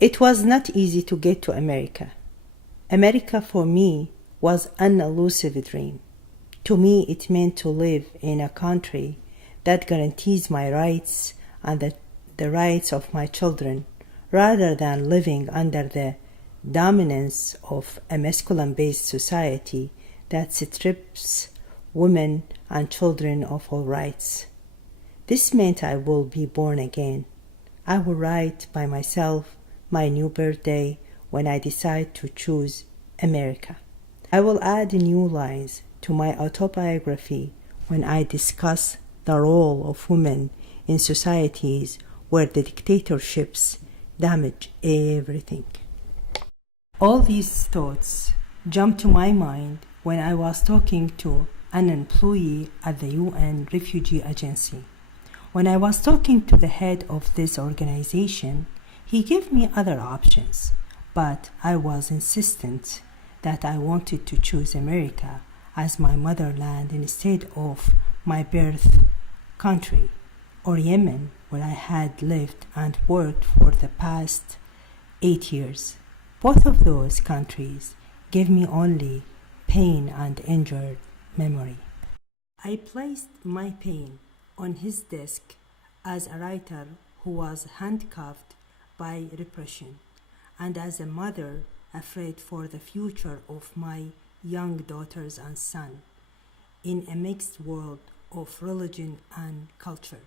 It was not easy to get to America. America for me was an elusive dream. To me, it meant to live in a country that guarantees my rights and the rights of my children, rather than living under the dominance of a masculine-based society that strips women and children of all rights. This meant I will be born again. I will write by myself my new birthday when I decide to choose America. I will add new lines to my autobiography when I discuss the role of women in societies where the dictatorships damage everything. All these thoughts jumped to my mind when I was talking to an employee at the UN Refugee Agency. When I was talking to the head of this organization, he gave me other options, but I was insistent that I wanted to choose America as my motherland instead of my birth country, or Yemen, where I had lived and worked for the past 8 years. Both of those countries gave me only pain and injured memory. I placed my pain on his desk as a writer who was handcuffed by repression, and as a mother afraid for the future of my young daughters and son in a mixed world of religion and culture.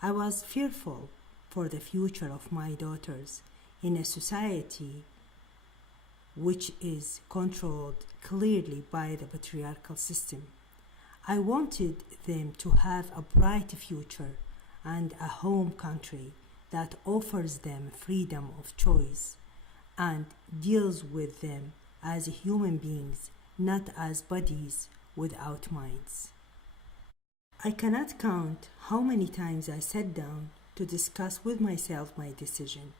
I was fearful for the future of my daughters in a society which is controlled clearly by the patriarchal system. I wanted them to have a bright future and a home country that offers them freedom of choice and deals with them as human beings, not as bodies without minds. I cannot count how many times I sat down to discuss with myself my decision.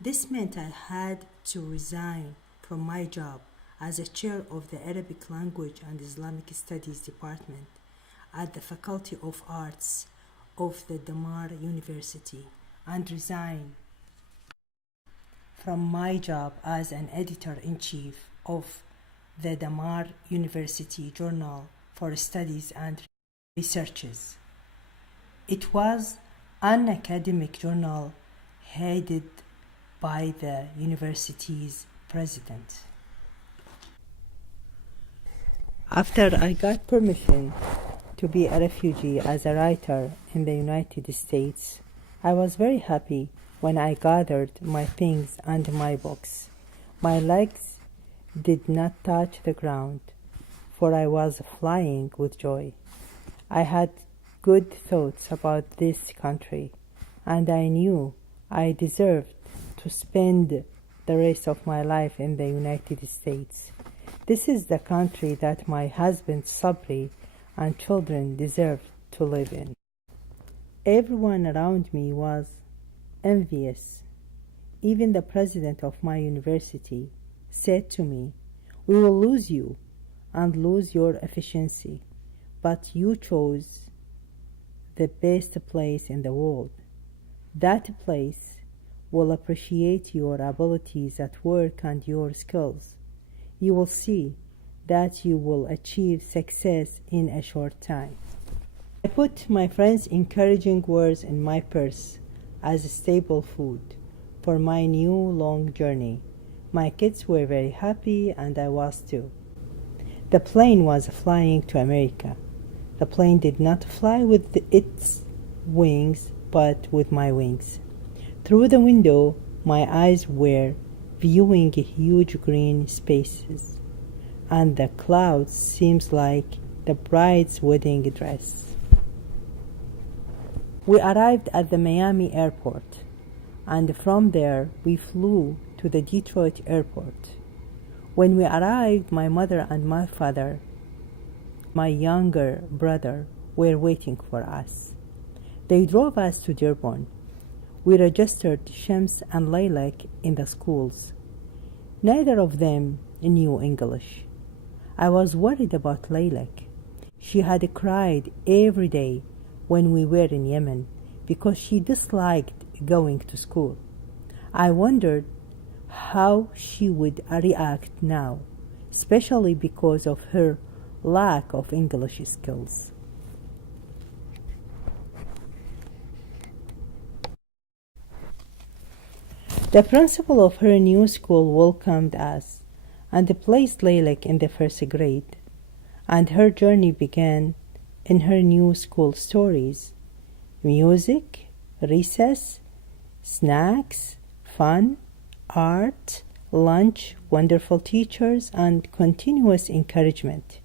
This meant I had to resign from my job as a chair of the Arabic Language and Islamic Studies Department at the Faculty of Arts of the Damar University and resign from my job as an editor-in-chief of the Damar University Journal for Studies and Researches. It was an academic journal headed by the university's president. After I got permission to be a refugee as a writer in the United States, I was very happy when I gathered my things and my books. My legs did not touch the ground, for I was flying with joy. I had good thoughts about this country, and I knew I deserved to spend the rest of my life in the United States. This is the country that my husband Sabri and children deserve to live in. Everyone around me was envious. Even the president of my university said to me, "We will lose you and lose your efficiency, but you chose the best place in the world. That place will appreciate your abilities at work and your skills. You will see that you will achieve success in a short time." I put my friends' encouraging words in my purse as stable food for my new long journey. My kids were very happy, and I was too. The plane was flying to America. The plane did not fly with its wings, but with my wings. Through the window, my eyes were viewing huge green spaces, and the clouds seemed like the bride's wedding dress. We arrived at the Miami airport, and from there we flew to the Detroit airport. When we arrived, my mother and my father, my younger brother, were waiting for us. They drove us to Dearborn. We registered Shams and Lilac in the schools. Neither of them knew English. I was worried about Lilac. She had cried every day when we were in Yemen because she disliked going to school. I wondered how she would react now, especially because of her lack of English skills. The principal of her new school welcomed us and placed Leilek in the first grade, and her journey began in her new school stories: music, recess, snacks, fun, art, lunch, wonderful teachers, and continuous encouragement.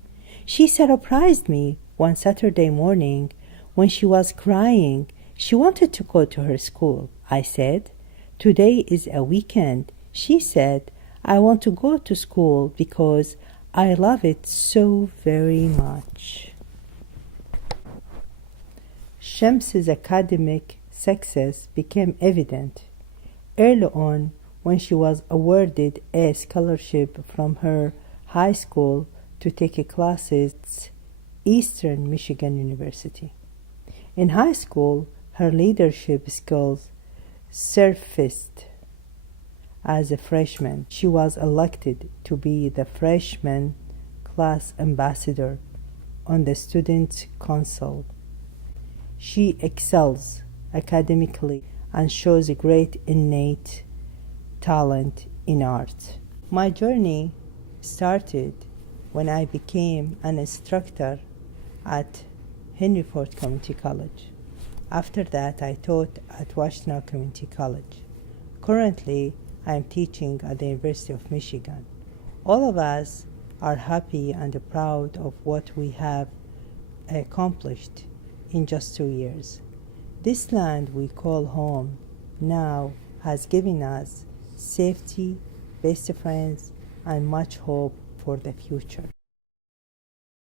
She surprised me one Saturday morning when she was crying. She wanted to go to her school. I said, "Today is a weekend." She said, "I want to go to school because I love it so very much." Shams's academic success became evident early on when she was awarded a scholarship from her high school to take classes at Eastern Michigan University. In high school, her leadership skills surfaced. As a freshman, she was elected to be the freshman class ambassador on the student council. She excels academically and shows a great innate talent in art. My journey started when I became an instructor at Henry Ford Community College. After that, I taught at Washington Community College. Currently, I am teaching at the University of Michigan. All of us are happy and proud of what we have accomplished in just 2 years. This land we call home now has given us safety, best friends, and much hope for the future.